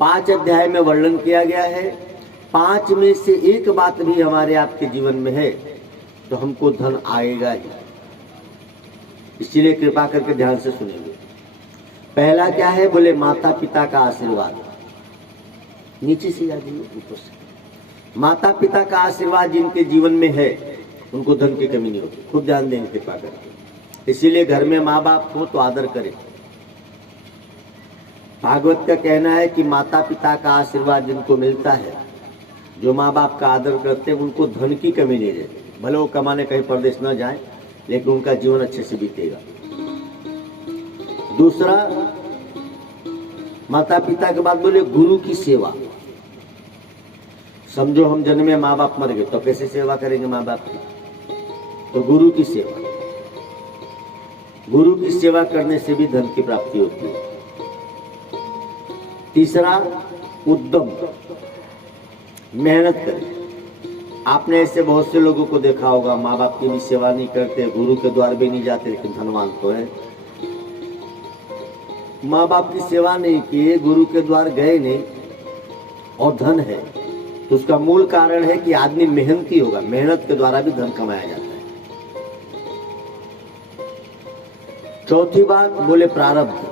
5 अध्याय में वर्णन किया गया है। 5 में से एक बात भी हमारे आपके जीवन में है तो हमको धन आएगा ही। इसलिए कृपा करके ध्यान से सुनेंगे। पहला क्या है, बोले माता पिता का आशीर्वाद। नीचे से याद ऊपर से। माता पिता का आशीर्वाद जिनके जीवन में है उनको धन की कमी नहीं होती। खूब ध्यान देंगे कृपा करके। इसीलिए घर में माँ बाप हो तो आदर करें। भागवत का कहना है कि माता पिता का आशीर्वाद जिनको मिलता है, जो माँ बाप का आदर करते हैं, उनको धन की कमी नहीं रहती। भले वो कमाने कहीं परदेश न जाए लेकिन उनका जीवन अच्छे से बीतेगा। दूसरा, माता पिता के बाद बोले गुरु की सेवा। समझो हम जन्मे माँ बाप मर गए तो कैसे सेवा करेंगे माँ बाप की? तो गुरु की सेवा। गुरु की सेवा करने से भी धन की प्राप्ति होती है। तीसरा, उद्यम, मेहनत करें। आपने ऐसे बहुत से लोगों को देखा होगा, माँ बाप की भी सेवा नहीं करते, गुरु के द्वार भी नहीं जाते, लेकिन धनवान तो है। माँ बाप की सेवा नहीं किए, गुरु के द्वार गए नहीं और धन है, तो उसका मूल कारण है कि आदमी मेहनती होगा। मेहनत के द्वारा भी धन कमाया जाता है। चौथी बात बोले प्रारब्ध।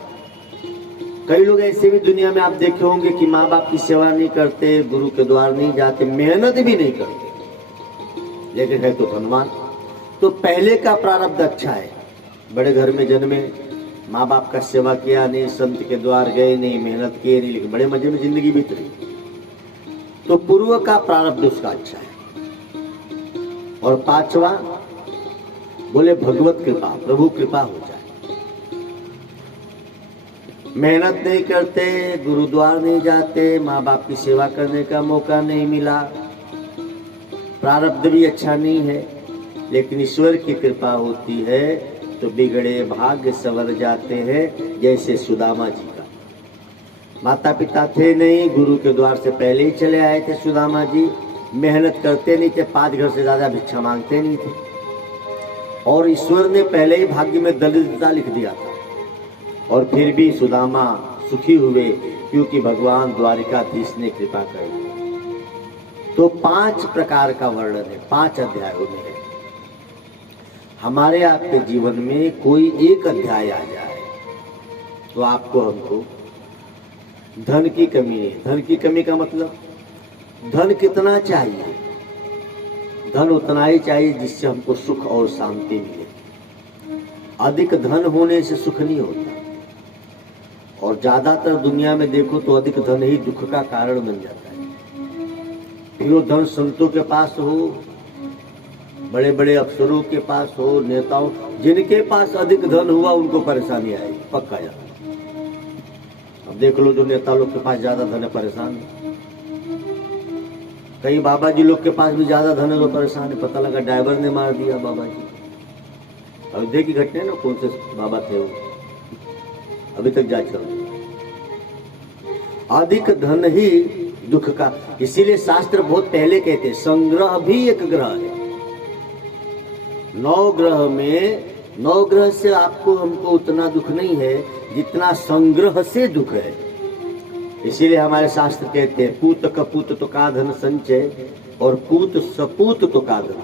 कई लोग ऐसे भी दुनिया में आप देखे होंगे कि माँ बाप की सेवा नहीं करते, गुरु के द्वार नहीं जाते, मेहनत भी नहीं करते, लेकिन है तो धनवान। तो पहले का प्रारब्ध अच्छा है। बड़े घर में जन्मे, माँ बाप का सेवा किया नहीं, संत के द्वार गए नहीं, मेहनत किए नहीं, लेकिन बड़े मजे में जिंदगी बीत रही, तो पूर्व का प्रारब्ध उसका अच्छा है। और पांचवा बोले भगवत कृपा, प्रभु कृपा हो जाए। मेहनत नहीं करते, गुरुद्वार नहीं जाते, माँ बाप की सेवा करने का मौका नहीं मिला, प्रारब्ध भी अच्छा नहीं है, लेकिन ईश्वर की कृपा होती है तो बिगड़े भाग्य संवर जाते हैं। जैसे सुदामा जी का, माता पिता थे नहीं, गुरु के द्वार से पहले ही चले आए थे सुदामा जी। मेहनत करते नहीं थे, 5 घर से ज्यादा भिक्षा मांगते नहीं थे, और ईश्वर ने पहले ही भाग्य में दरिद्रता लिख दिया था, और फिर भी सुदामा सुखी हुए क्योंकि भगवान द्वारिकाधीश ने कृपा कर दी। तो 5 प्रकार का वर्णन है, 5 अध्यायों में है। हमारे आपके जीवन में कोई एक अध्याय आ जाए तो आपको हमको धन की कमी नहीं। धन की कमी का मतलब, धन कितना चाहिए? धन उतना ही चाहिए जिससे हमको सुख और शांति मिले। अधिक धन होने से सुख नहीं होता, और ज्यादातर दुनिया में देखो तो अधिक धन ही दुख का कारण बन जाता है। फिर वो धन संतों के पास हो, बड़े बड़े अफसरों के पास हो, नेताओं, जिनके पास अधिक धन हुआ उनको परेशानी आएगी, पक्का यार। अब देख लो जो नेता लोग के पास ज्यादा धन है परेशान है। कई बाबा जी लोग के पास भी ज्यादा धन है तो परेशान है। पता लगा ड्राइवर ने मार दिया बाबा जी। अयोध्या की घटना है ना, कौन से बाबा थे वो, अभी तक जांच चल रही। अधिक धन ही दुख का, इसीलिए शास्त्र बहुत पहले कहते हैं संग्रह भी एक ग्रह है। 9 ग्रह में, 9 ग्रह से आपको हमको उतना दुख नहीं है जितना संग्रह से दुख है। इसीलिए हमारे शास्त्र कहते हैं पूत कपूत तो का धन संचय, और पूत सपूत तो का धन।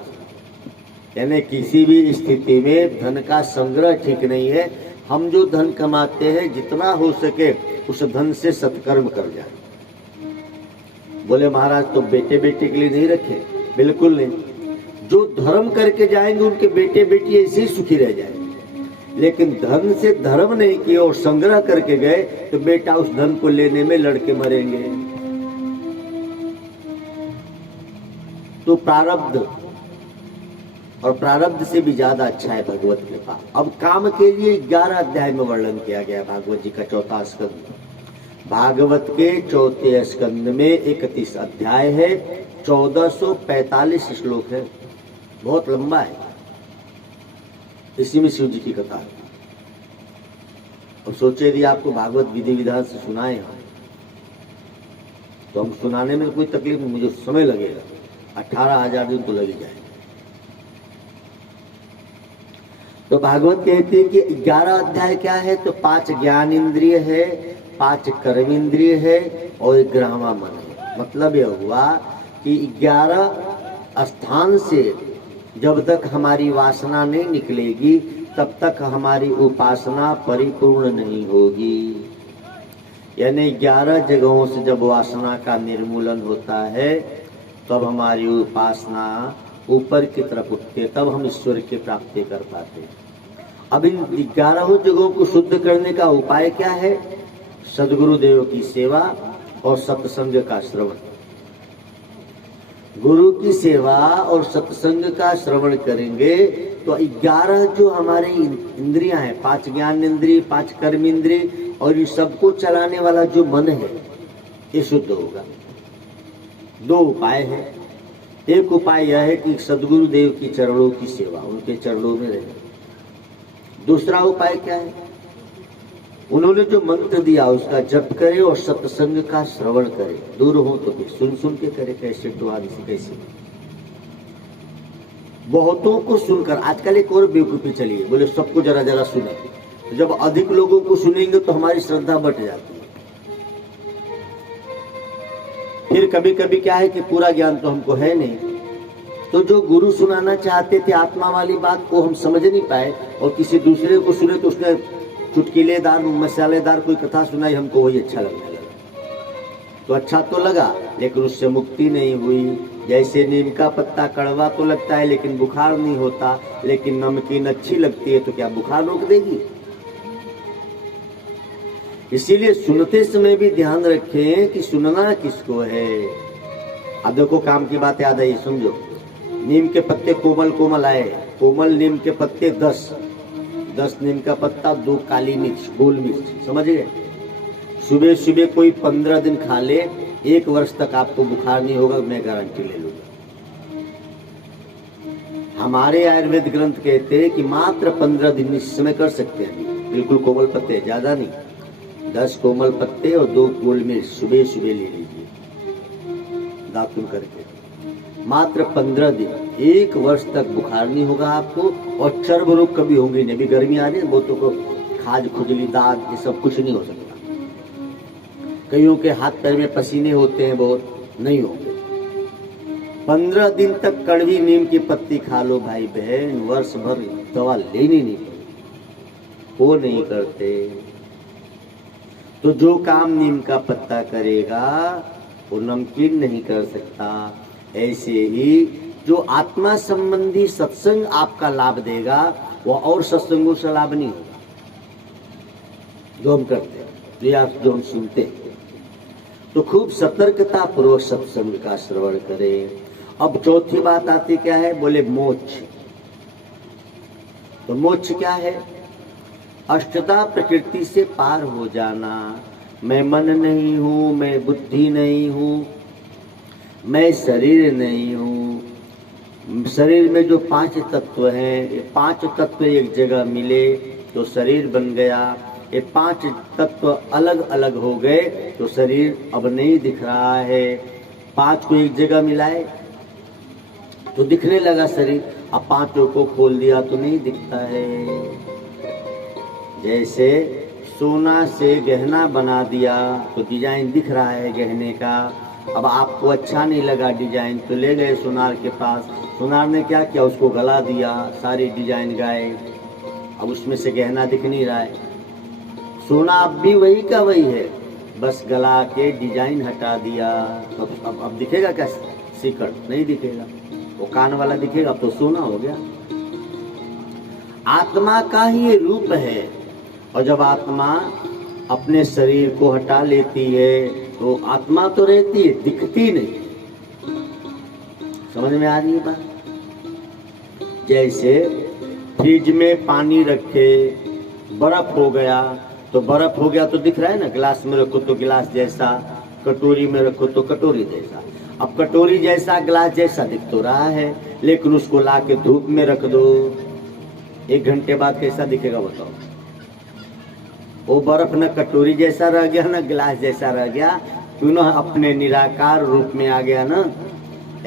यानी किसी भी स्थिति में धन का संग्रह ठीक नहीं है। हम जो धन कमाते हैं जितना हो सके उस धन से सत्कर्म कर जाए। बोले महाराज तो बेटे बेटे के लिए नहीं रखे, बिल्कुल नहीं। जो धर्म करके जाएंगे उनके बेटे बेटी ऐसे ही सुखी रह जाएंगे, लेकिन धन से धर्म नहीं किए और संग्रह करके गए तो बेटा उस धन को लेने में लड़के मरेंगे। तो प्रारब्ध, और प्रारब्ध से भी ज्यादा अच्छा है भगवत कृपा। अब काम के लिए 11 अध्याय में वर्णन किया गया भागवत जी का 4था स्कंद। भागवत के 4थे स्कंद में 31 अध्याय है, 1445 श्लोक है, बहुत लंबा है। इसी में शिव जी की कथा है। अब सोचे यदि आपको भागवत विधि विधान से सुनाए हम, तो हम सुनाने में कोई तकलीफ नहीं, मुझे समय लगेगा, 18,000 दिन तो लग जाए। तो भागवत कहते हैं कि 11 अध्याय क्या है, तो 5 ज्ञान इंद्रिय है, 5 कर्मेंद्रिय है और 11वां मन है। मतलब यह हुआ कि 11 स्थान से जब तक हमारी वासना नहीं निकलेगी तब तक हमारी उपासना परिपूर्ण नहीं होगी। यानी 11 जगहों से जब वासना का निर्मूलन होता है तब हमारी उपासना ऊपर की तरफ उठती है, तब हम ईश्वर की प्राप्ति कर पाते हैं। अब इन 11 जगहों को शुद्ध करने का उपाय क्या है? सद्गुरुदेव की सेवा और सत्संग का श्रवण। गुरु की सेवा और सत्संग का श्रवण करेंगे तो 11 जो हमारे इंद्रियां हैं, 5 ज्ञान इंद्रिय, 5 कर्म इंद्रिय और ये सबको चलाने वाला जो मन है ये शुद्ध होगा। 2 उपाय है। एक उपाय यह है कि सद्गुरुदेव की चरणों की सेवा, उनके चरणों में रहे। दूसरा उपाय क्या है? उन्होंने जो मंत्र दिया उसका जप करे और सत्संग का श्रवण करे। दूर हो तो फिर सुन सुन के करे, कैसे तो आदि से कैसे। बहुतों को सुनकर, आजकल एक और बेवकूफी चली है, बोले सबको जरा जरा सुने। तो जब अधिक लोगों को सुनेंगे तो हमारी श्रद्धा बढ़ जाती है। फिर कभी कभी क्या है कि पूरा ज्ञान तो हमको है नहीं, तो जो गुरु सुनाना चाहते थे आत्मा वाली बात को हम समझ नहीं पाए और किसी दूसरे को सुने तो उसने चुटकीलेदार मसालेदार कोई कथा सुनाई, हमको वही अच्छा लगने लगा। तो अच्छा तो लगा लेकिन उससे मुक्ति नहीं हुई। जैसे नीम का पत्ता कड़वा तो लगता है लेकिन बुखार नहीं होता, लेकिन नमकीन अच्छी लगती है तो क्या बुखार रोक देगी? इसीलिए सुनते समय भी ध्यान रखें कि सुनना किसको है। अब देखो काम की बात याद आई, समझो। नीम के पत्ते कोमल कोमल आए, कोमल नीम के पत्ते 10 नीम का पत्ता, 2 काली मिर्च, गोल मिर्च, समझ गए। सुबह सुबह कोई 15 दिन खा ले, 1 वर्ष तक आपको बुखार नहीं होगा, मैं गारंटी ले लूंगा। हमारे आयुर्वेद ग्रंथ कहते हैं कि मात्र 15 दिन इस समय कर सकते हैं। बिल्कुल कोमल पत्ते, ज्यादा नहीं, 10 कोमल पत्ते और 2 गोल मिर्च सुबह सुबह ले लीजिए दातुन करके। मात्र 15 दिन, 1 वर्ष तक बुखार नहीं होगा आपको और चर्म रोग कभी होंगे नहीं। अभी गर्मी आ रही है, बहुतों को खाज, खुजली, दाद, ये सब कुछ नहीं हो सकता। कईयों के हाथ पैर में पसीने होते हैं, बहुत नहीं होंगे। 15 दिन तक कड़वी नीम की पत्ती खा लो भाई बहन, वर्ष भर दवा लेनी नहीं पड़ेगी। वो नहीं करते तो जो काम नीम का पत्ता करेगा वो नमकीन नहीं कर सकता। ऐसे ही जो आत्मा संबंधी सत्संग आपका लाभ देगा वो और सत्संगों से लाभ नहीं होगा जो हम करते हैं, जो हम सुनते हैं। तो खूब सतर्कता पूर्वक सत्संग का श्रवण करें। अब चौथी बात आती क्या है? बोले मोक्ष। तो मोक्ष क्या है? अष्टता प्रकृति से पार हो जाना। मैं मन नहीं हूं, मैं बुद्धि नहीं हूं, मैं शरीर नहीं हूं। शरीर में जो 5 तत्व हैं, ये 5 तत्व एक जगह मिले तो शरीर बन गया। ये 5 तत्व अलग अलग हो गए तो शरीर अब नहीं दिख रहा है। 5 को एक जगह मिलाए तो दिखने लगा शरीर, अब 5 को खोल दिया तो नहीं दिखता है। जैसे सोना से गहना बना दिया तो डिजाइन दिख रहा है गहने का, अब आपको अच्छा नहीं लगा डिजाइन तो ले गए सुनार के पास। सुनार ने क्या किया? उसको गला दिया, सारी डिजाइन गाए, अब उसमें से गहना दिख नहीं रहा है। सोना अब भी वही का वही है, बस गला के डिजाइन हटा दिया। तो अब दिखेगा क्या? सिकड़ नहीं दिखेगा, वो कान वाला दिखेगा, अब तो सोना हो गया। आत्मा का ही रूप है और जब आत्मा अपने शरीर को हटा लेती है तो आत्मा तो रहती है, दिखती नहीं। समझ में आ रही है बात? जैसे फ्रिज में पानी रखे, बर्फ हो गया तो बर्फ हो गया तो दिख रहा है ना, गिलास में रखो तो गिलास जैसा, कटोरी में रखो तो कटोरी जैसा। अब कटोरी जैसा गिलास जैसा दिख तो रहा है, लेकिन उसको ला के धूप में रख दो, 1 घंटे बाद कैसा दिखेगा बताओ? वो बर्फ न कटोरी जैसा रह गया न गिलास जैसा रह गया, पुनः अपने निराकार रूप में आ गया ना।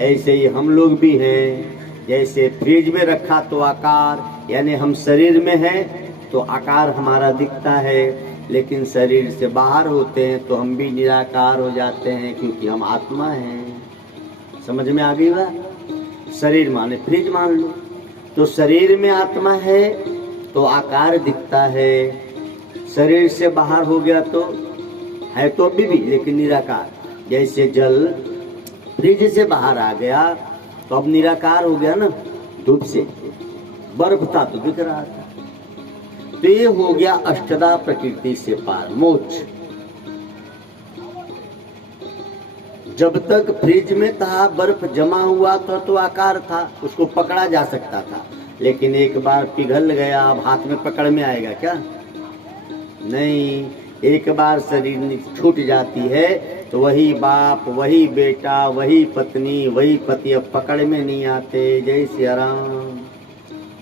ऐसे ही हम लोग भी हैं, जैसे फ्रिज में रखा तो आकार, यानी हम शरीर में हैं तो आकार हमारा दिखता है, लेकिन शरीर से बाहर होते हैं तो हम भी निराकार हो जाते हैं, क्योंकि हम आत्मा हैं। समझ में आ गई बात? शरीर माने फ्रिज मान लो, तो शरीर में आत्मा है तो आकार दिखता है, शरीर से बाहर हो गया तो है तो अभी भी लेकिन निराकार। जैसे जल फ्रिज से बाहर आ गया तो अब निराकार हो गया ना, धूप से। बर्फ था तो दिख रहा था। तो ये हो गया अष्टदा प्रकृति से पार, मोक्ष। जब तक फ्रिज में था, बर्फ जमा हुआ था तो आकार था, उसको पकड़ा जा सकता था। लेकिन एक बार पिघल गया, अब हाथ में पकड़ में आएगा क्या? नहीं। एक बार शरीर छूट जाती है तो वही बाप, वही बेटा, वही पत्नी, वही पति अब पकड़ में नहीं आते। जय सिया राम।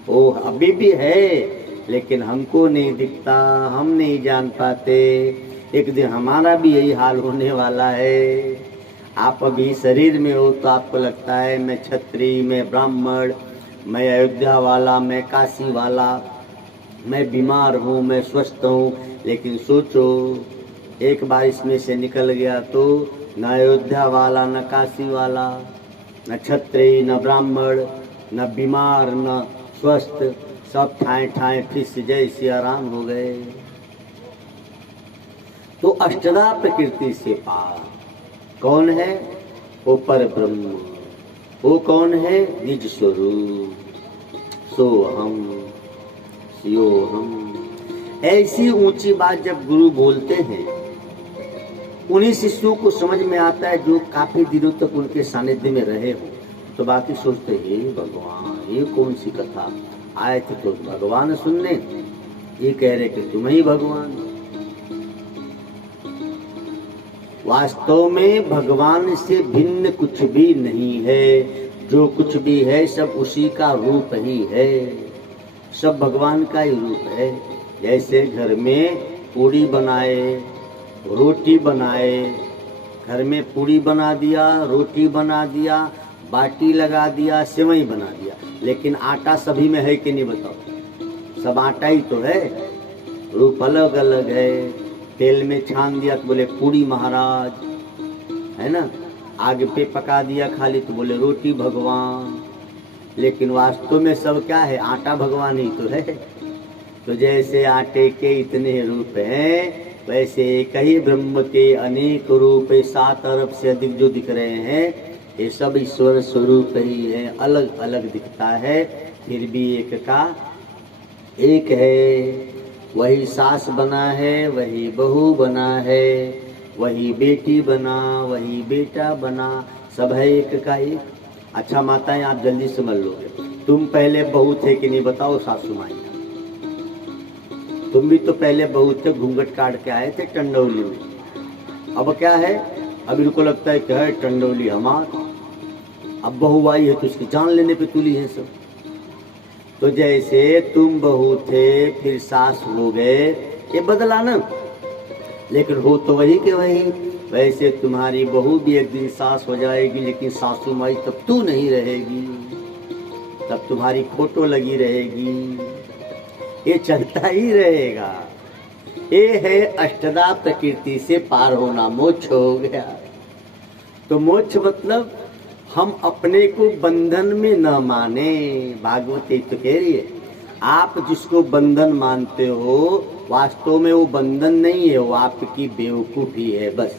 ओ अभी भी है लेकिन हमको नहीं दिखता, हम नहीं जान पाते। एक दिन हमारा भी यही हाल होने वाला है। आप अभी शरीर में हो तो आपको लगता है मैं क्षत्रिय, मैं ब्राह्मण, मैं अयोध्या वाला, मैं काशी वाला, मैं बीमार हूँ, मैं स्वस्थ हूँ। लेकिन सोचो एक बार इसमें से निकल गया तो न अयोध्या वाला, न काशी वाला, न क्षत्रिय, न ब्राह्मण, न बीमार, न स्वस्थ, सब ठाए ठाए फिस जय सिया राम हो गए। तो अष्टदा प्रकृति से पार कौन है? वो पर ब्रह्म। वो कौन है? निज स्वरूप, सो हम सियो हम। ऐसी ऊंची बात जब गुरु बोलते हैं, उन्हीं शिष्यों को समझ में आता है जो काफी दिनों तक उनके सानिध्य में रहे हो। तो बाकी सोचते हे भगवान, ये कौन सी कथा? आए थे तो भगवान सुनने, ये कह रहे कि तुम ही भगवान। वास्तव में भगवान से भिन्न कुछ भी नहीं है। जो कुछ भी है सब उसी का रूप ही है, सब भगवान का ही रूप है। जैसे घर में पूड़ी बनाए, रोटी बनाए, घर में पूड़ी बना दिया, रोटी बना दिया, बाटी लगा दिया, सेवई बना दिया, लेकिन आटा सभी में है कि नहीं बताओ? सब आटा ही तो है, रूप अलग अलग है। तेल में छान दिया तो बोले पूड़ी महाराज, है ना। आग पे पका दिया खाली तो बोले रोटी भगवान। लेकिन वास्तव में सब क्या है? आटा भगवान ही तो है। तो जैसे आटे के इतने रूप हैं, वैसे एक ही ब्रह्म के अनेक रूप, 7 अरब से अधिक जो दिख रहे हैं, ये सब ईश्वर स्वरूप ही है। अलग अलग दिखता है, फिर भी एक का एक है। वही सास बना है, वही बहू बना है, वही बेटी बना, वही बेटा बना, सब है एक का एक। अच्छा माताएं, आप जल्दी समझ लोगे। तुम पहले बहू थे कि नहीं बताओ सासू माई? तुम भी तो पहले बहू थे, घूंघट काट के आए थे टंडौली में। अब क्या है? अब इनको लगता है कि है टंडौली हमार। अब बहू आई है तो उसकी जान लेने पे तुली है सब। तो जैसे तुम बहू थे फिर सास हो गए, ये बदला ना, लेकिन हो तो वही के वही। वैसे तुम्हारी बहू भी एक दिन सास हो जाएगी, लेकिन सासू माई तब तू नहीं रहेगी, तब तुम्हारी फोटो लगी रहेगी। ये चलता ही रहेगा। ये है अष्टदा प्रकृति से पार होना, मोक्ष हो गया। तो मोक्ष मतलब हम अपने को बंधन में न माने। भागवती तो कह रही है, आप जिसको बंधन मानते हो वास्तव में वो बंधन नहीं है, वो आपकी बेवकूफी है बस।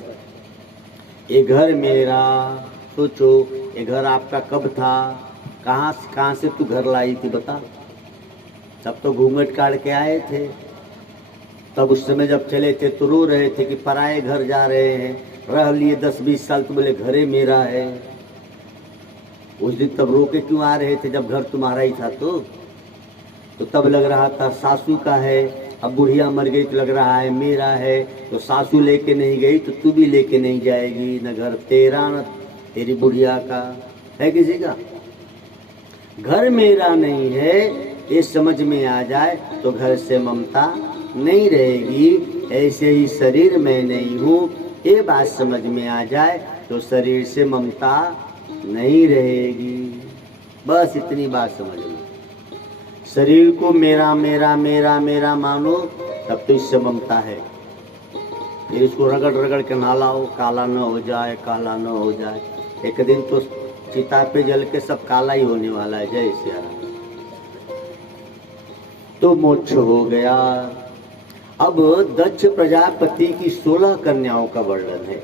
ये घर मेरा, सोचो ये घर आपका कब था? कहाँ से तू घर लाई थी बता? तब तो घूंघट काट के आए थे। तब उस समय जब चले थे तो रो रहे थे कि पराए घर जा रहे हैं। रह लिए 10-20 साल तो बोले घरे मेरा है। उस दिन तब रो के क्यों आ रहे थे जब घर तुम्हारा ही था? तो तब लग रहा था सासू का है। अब बुढ़िया मर गई तो लग रहा है मेरा है। तो सासू लेके नहीं गई तो तू भी लेके नहीं जाएगी। न घर तेरा न तेरी बुढ़िया का है किसी का। घर मेरा नहीं है ये समझ में आ जाए तो घर से ममता नहीं रहेगी। ऐसे ही शरीर में नहीं हूँ ये बात समझ में आ जाए तो शरीर से ममता नहीं रहेगी। बस इतनी बात समझ लो। शरीर को मेरा मेरा मेरा मेरा मानो तब तो इससे ममता है। फिर इसको रगड़ रगड़ के नहलाओ, काला न हो जाए, काला न हो जाए। एक दिन तो चिता पे जल के सब काला ही होने वाला है। जय सिया राम। तो मोक्ष हो गया। अब दक्ष प्रजापति की 16 कन्याओं का वर्णन है।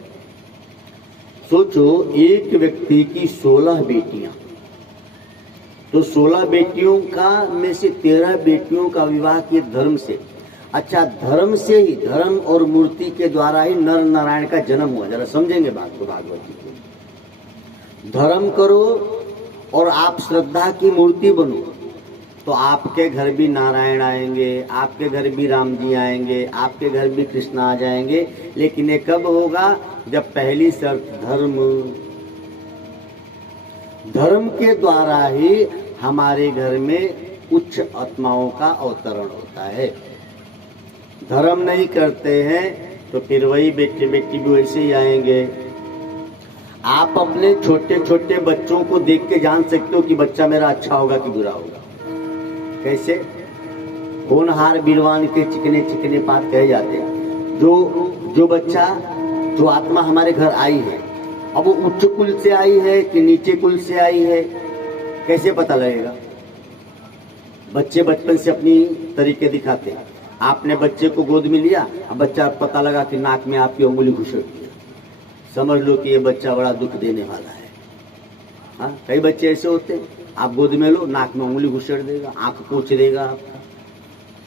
सोचो, एक व्यक्ति की 16 बेटियां, तो 16 बेटियों का में से 13 बेटियों का विवाह किए धर्म से। अच्छा, धर्म से ही, धर्म और मूर्ति के द्वारा ही नर नारायण का जन्म हुआ। जरा समझेंगे बात को भागवत जी को। धर्म करो और आप श्रद्धा की मूर्ति बनो, तो आपके घर भी नारायण आएंगे, आपके घर भी राम जी आएंगे, आपके घर भी कृष्ण आ जाएंगे। लेकिन ये कब होगा? जब पहली शर्त धर्म के द्वारा ही हमारे घर में उच्च आत्माओं का अवतरण होता है। धर्म नहीं करते हैं तो फिर वही बेटे बेटी भी वैसे ही आएंगे। आप अपने छोटे छोटे बच्चों को देख के जान सकते हो कि बच्चा मेरा अच्छा होगा कि बुरा होगा। कैसे? होनहार बीरवान के चिकने चिकने पात कहे जाते हैं। जो बच्चा, जो आत्मा हमारे घर आई है, अब वो उच्च कुल से आई है कि नीचे कुल से आई है, कैसे पता लगेगा? बच्चे बचपन से अपनी तरीके दिखाते हैं। आपने बच्चे को गोद में लिया, अब बच्चा पता लगा कि नाक में आपकी उंगली घुसड़ दिया, समझ लो कि ये बच्चा बड़ा दुख देने वाला है। हाँ, कई बच्चे ऐसे होते हैं, आप गोद में लो, नाक में उंगली घुसड़ देगा, आंख पोंछ देगा आपका,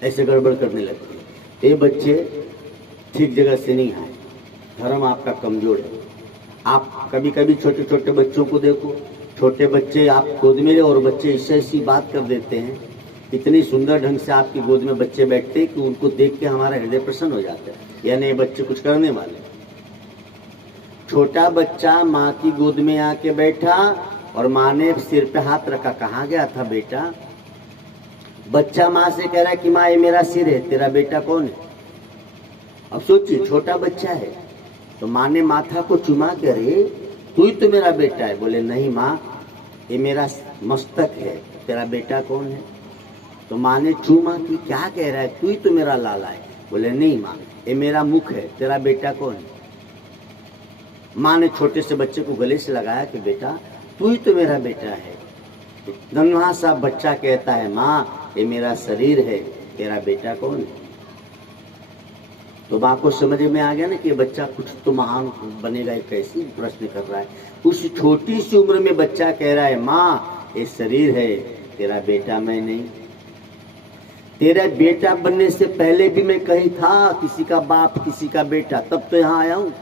ऐसे गड़बड़ करने लगते हैं। ये बच्चे ठीक जगह से नहीं आए, धर्म आपका कमजोर है। आप कभी कभी छोटे छोटे बच्चों को देखो, छोटे बच्चे आप गोद में ले और बच्चे ऐसी ऐसी बात कर देते हैं, इतनी सुंदर ढंग से आपकी गोद में बच्चे बैठते हैं कि उनको देख के हमारा हृदय प्रसन्न हो जाता है। यानी बच्चे कुछ करने वाले। छोटा बच्चा माँ की गोद में आके बैठा और माँ ने सिर पे हाथ रखा, कहाँ गया था बेटा? बच्चा माँ से कह रहा है कि माँ ये मेरा सिर है, तेरा बेटा कौन है? अब सोचिए, छोटा बच्चा है तो माँ ने माथा को चुमा के, अरे तू ही तो मेरा बेटा है। बोले नहीं माँ, ये मेरा मस्तक है, तेरा बेटा कौन है? तो माँ ने चूमा कि क्या कह रहा है, तू ही तो मेरा लाला है। बोले नहीं माँ, ये मेरा मुख है, तेरा बेटा कौन है? माँ ने छोटे से बच्चे को गले से लगाया कि बेटा तू ही तो मेरा बेटा है। नन्हा सा बच्चा कहता है माँ ये मेरा शरीर है, तेरा बेटा कौन है? तो माँ को समझ में आ गया ना कि बच्चा कुछ तो महान बनेगा। कैसी प्रश्न कर रहा है? उस छोटी सी उम्र में बच्चा कह रहा है माँ ये शरीर है, तेरा बेटा मैं नहीं। तेरा बेटा बनने से पहले भी मैं कहीं था, किसी का बाप किसी का बेटा, तब तो यहाँ आया हूँ।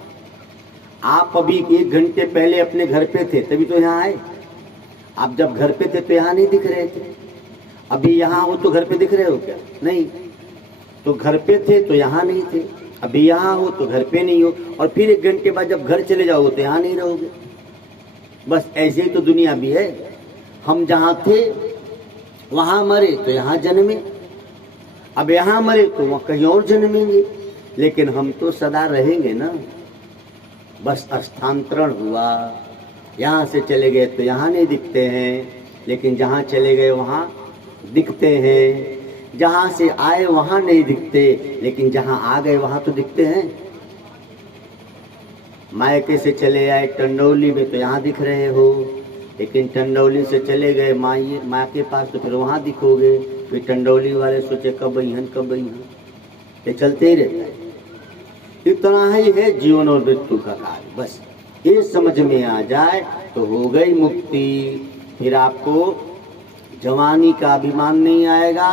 आप अभी 1 घंटे पहले अपने घर पे थे तभी तो यहाँ आए। आप जब घर पे थे तो यहाँ नहीं दिख रहे थे, अभी यहाँ हो तो घर पे दिख रहे हो क्या? नहीं। तो घर पे थे तो यहाँ नहीं थे, अभी यहाँ हो तो घर पे नहीं हो, और फिर 1 घंटे बाद जब घर चले जाओगे तो यहाँ नहीं रहोगे। बस ऐसे ही तो दुनिया भी है। हम जहाँ थे वहाँ मरे तो यहाँ जन्मे, अब यहाँ मरे तो वहाँ कहीं और जन्मेंगे, लेकिन हम तो सदा रहेंगे ना। बस स्थानांतरण हुआ, यहाँ से चले गए तो यहाँ नहीं दिखते हैं, लेकिन जहाँ चले गए वहाँ दिखते हैं। जहाँ से आए वहाँ नहीं दिखते, लेकिन जहाँ आ गए वहाँ तो दिखते हैं। मायके से चले आए टंडौली में तो यहाँ दिख रहे हो, लेकिन टंडौली से चले गए माँ के पास तो फिर वहाँ दिखोगे। फिर टंडौली वाले सोचे कब अहन कब अहन, ये चलते ही रहता है। इतना ही है जीवन और मृत्यु का कार्य। बस ये समझ में आ जाए तो हो गई मुक्ति। फिर आपको जवानी का अभिमान नहीं आएगा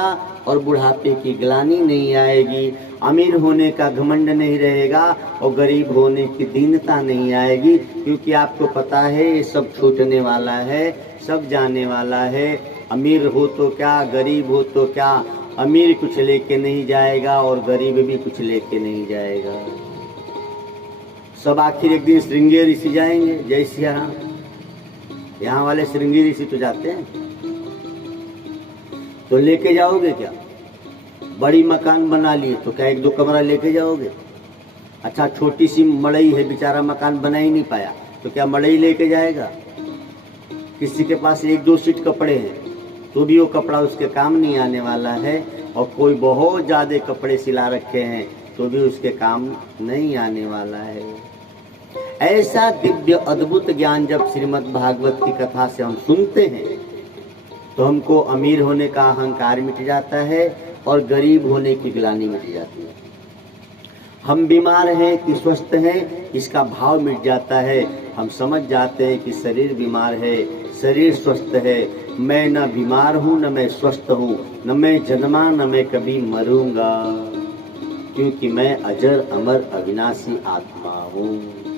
और बुढ़ापे की ग्लानि नहीं आएगी, अमीर होने का घमंड नहीं रहेगा और गरीब होने की दीनता नहीं आएगी, क्योंकि आपको पता है ये सब छूटने वाला है, सब जाने वाला है। अमीर हो तो क्या, गरीब हो तो क्या, अमीर कुछ लेके नहीं जाएगा और गरीब भी कुछ लेके नहीं जाएगा। सब आखिर एक दिन श्रृंगी ऋषि जाएंगे। जय सिया राम। यहाँ वाले श्रृंगी ऋषि तो जाते हैं, तो लेके जाओगे क्या? बड़ी मकान बना लिए तो क्या 1-2 कमरा लेके जाओगे? अच्छा छोटी सी मड़ई है, बेचारा मकान बना ही नहीं पाया, तो क्या मड़ई लेके जाएगा? किसी के पास 1-2 सीट कपड़े हैं तो भी वो कपड़ा उसके काम नहीं आने वाला है, और कोई बहुत ज़्यादा कपड़े सिला रखे हैं तो भी उसके काम नहीं आने वाला है। ऐसा दिव्य अद्भुत ज्ञान जब श्रीमद् भागवत की कथा से हम सुनते हैं तो हमको अमीर होने का अहंकार मिट जाता है और गरीब होने की ग्लानि मिट जाती है। हम बीमार हैं कि स्वस्थ हैं, इसका भाव मिट जाता है। हम समझ जाते हैं कि शरीर बीमार है, शरीर स्वस्थ है, मैं न बीमार हूँ न मैं स्वस्थ हूँ, न मैं जन्मा न मैं कभी मरूंगा, क्योंकि मैं अजर अमर अविनाशी आत्मा हूँ।